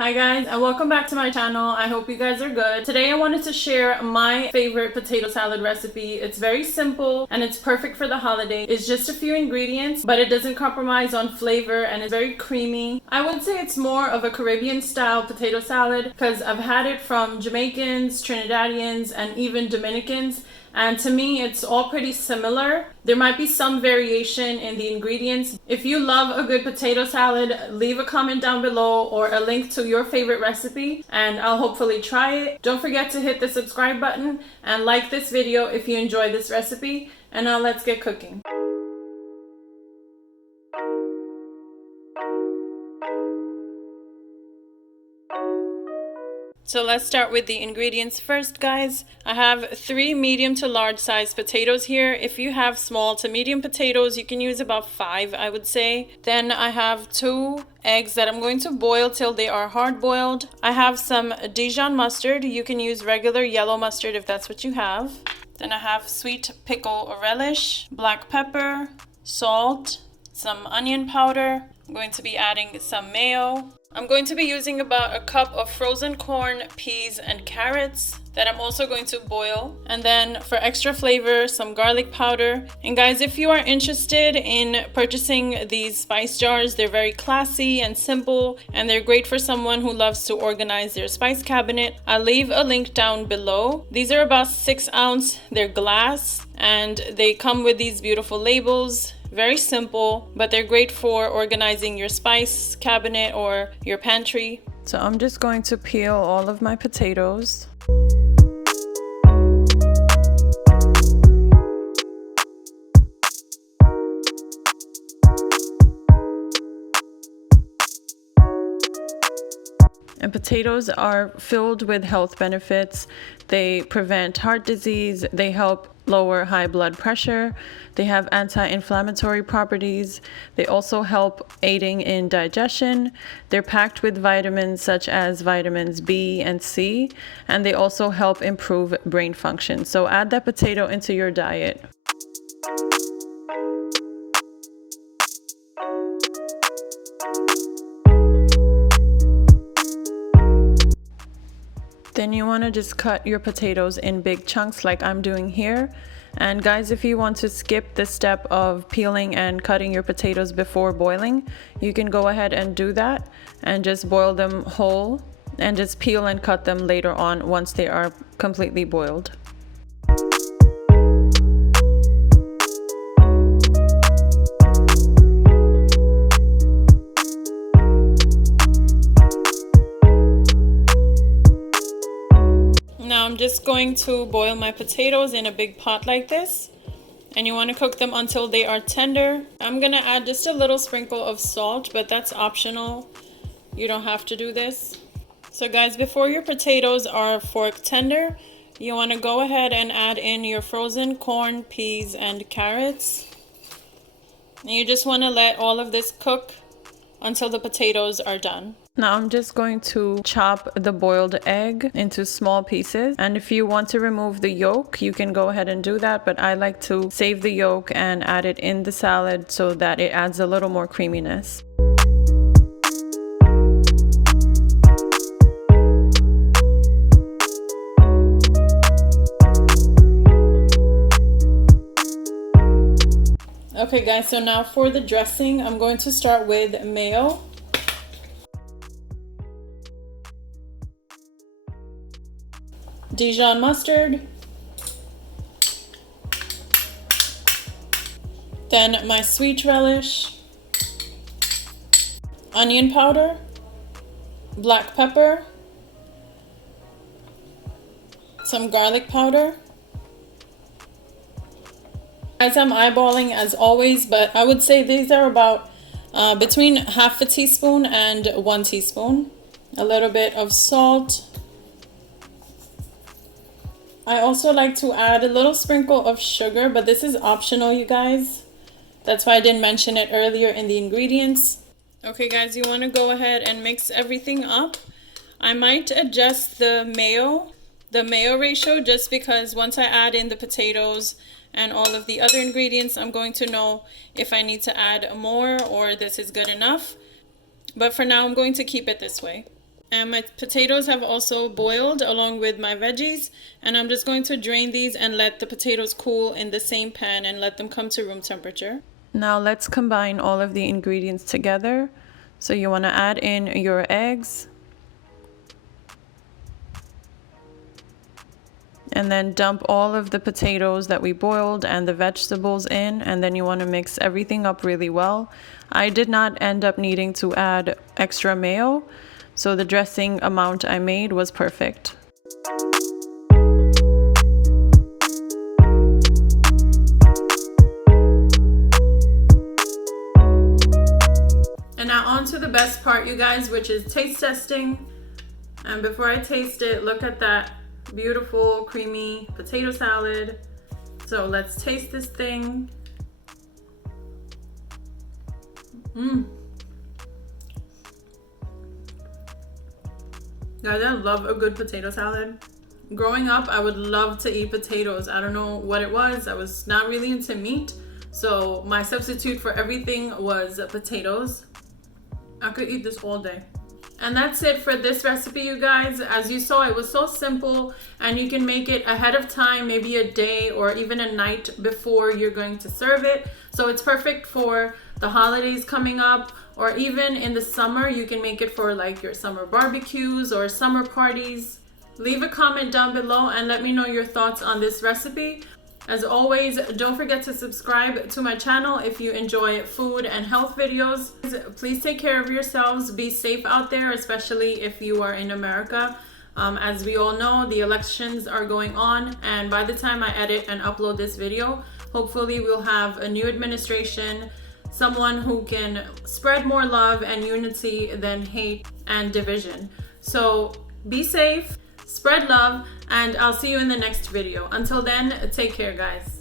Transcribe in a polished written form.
Hi guys, and welcome back to my channel. I hope you guys are good. Today I wanted to share my favorite potato salad recipe. It's very simple and it's perfect for the holiday. It's just a few ingredients, but it doesn't compromise on flavor and it's very creamy. I would say it's more of a Caribbean style potato salad because I've had it from Jamaicans, Trinidadians, and even Dominicans. And to me, it's all pretty similar. There might be some variation in the ingredients. If you love a good potato salad, leave a comment down below or a link to your favorite recipe and I'll hopefully try it. Don't forget to hit the subscribe button and like this video if you enjoy this recipe. And now let's get cooking. So let's start with the ingredients first, guys. I have 3 medium to large size potatoes here. If you have small to medium potatoes, you can use about 5, I would say. Then I have 2 eggs that I'm going to boil till they are hard boiled. I have some Dijon mustard. You can use regular yellow mustard if that's what you have. Then I have sweet pickle or relish, black pepper, salt, some onion powder. I'm going to be adding some mayo. I'm going to be using about a cup of frozen corn, peas, and carrots that I'm also going to boil. And then for extra flavor, some garlic powder. And guys, if you are interested in purchasing these spice jars, they're very classy and simple, and they're great for someone who loves to organize their spice cabinet. I'll leave a link down below. These are about 6 ounce. They're glass, and they come with these beautiful labels. Very simple, but they're great for organizing your spice cabinet or your pantry. So I'm just going to peel all of my potatoes. And potatoes are filled with health benefits. They prevent heart disease, they help lower high blood pressure, they have anti-inflammatory properties, they also help aiding in digestion, they're packed with vitamins such as vitamins B and C, and they also help improve brain function. So add that potato into your diet. Then you want to just cut your potatoes in big chunks like I'm doing here. And guys, if you want to skip the step of peeling and cutting your potatoes before boiling, you can go ahead and do that and just boil them whole and just peel and cut them later on once they are completely boiled. Now I'm just going to boil my potatoes in a big pot like this, and you want to cook them until they are tender. I'm gonna add just a little sprinkle of salt, but that's optional. You don't have to do this. So guys, before your potatoes are fork tender, you want to go ahead and add in your frozen corn, peas, and carrots. And you just want to let all of this cook until the potatoes are done. Now I'm just going to chop the boiled egg into small pieces, and if you want to remove the yolk, you can go ahead and do that, but I like to save the yolk and add it in the salad so that it adds a little more creaminess. Okay guys, so now for the dressing, I'm going to start with mayo. Dijon mustard, then my sweet relish, onion powder, black pepper, some garlic powder. Guys, I'm eyeballing as always, but I would say these are about between half a teaspoon and 1 teaspoon. A little bit of salt. I also like to add a little sprinkle of sugar, but this is optional, you guys. That's why I didn't mention it earlier in the ingredients. Okay guys, you want to go ahead and mix everything up. I might adjust the mayo ratio, just because once I add in the potatoes and all of the other ingredients, I'm going to know if I need to add more or this is good enough. But for now, I'm going to keep it this way. And my potatoes have also boiled along with my veggies. And I'm just going to drain these and let the potatoes cool in the same pan and let them come to room temperature. Now let's combine all of the ingredients together. So you want to add in your eggs. And then dump all of the potatoes that we boiled and the vegetables in, and then you want to mix everything up really well. I did not end up needing to add extra mayo, so the dressing amount I made was perfect. And now on to the best part, you guys, which is taste testing. And before I taste it, look at that beautiful creamy potato salad. So let's taste this thing. Guys, I love a good potato salad. Growing up, I would love to eat potatoes. I don't know what it was. I was not really into meat, so my substitute for everything was potatoes. I could eat this all day. And that's it for this recipe, you guys. As you saw, it was so simple, and you can make it ahead of time, maybe a day or even a night before you're going to serve it. So it's perfect for the holidays coming up, or even in the summer. You can make it for like your summer barbecues or summer parties. Leave a comment down below and let me know your thoughts on this recipe. As always, don't forget to subscribe to my channel if you enjoy food and health videos. Please take care of yourselves. Be safe out there, especially if you are in America. As we all know, the elections are going on, and by the time I edit and upload this video, hopefully we'll have a new administration, someone who can spread more love and unity than hate and division. So be safe, spread love, and I'll see you in the next video. Until then, take care, guys.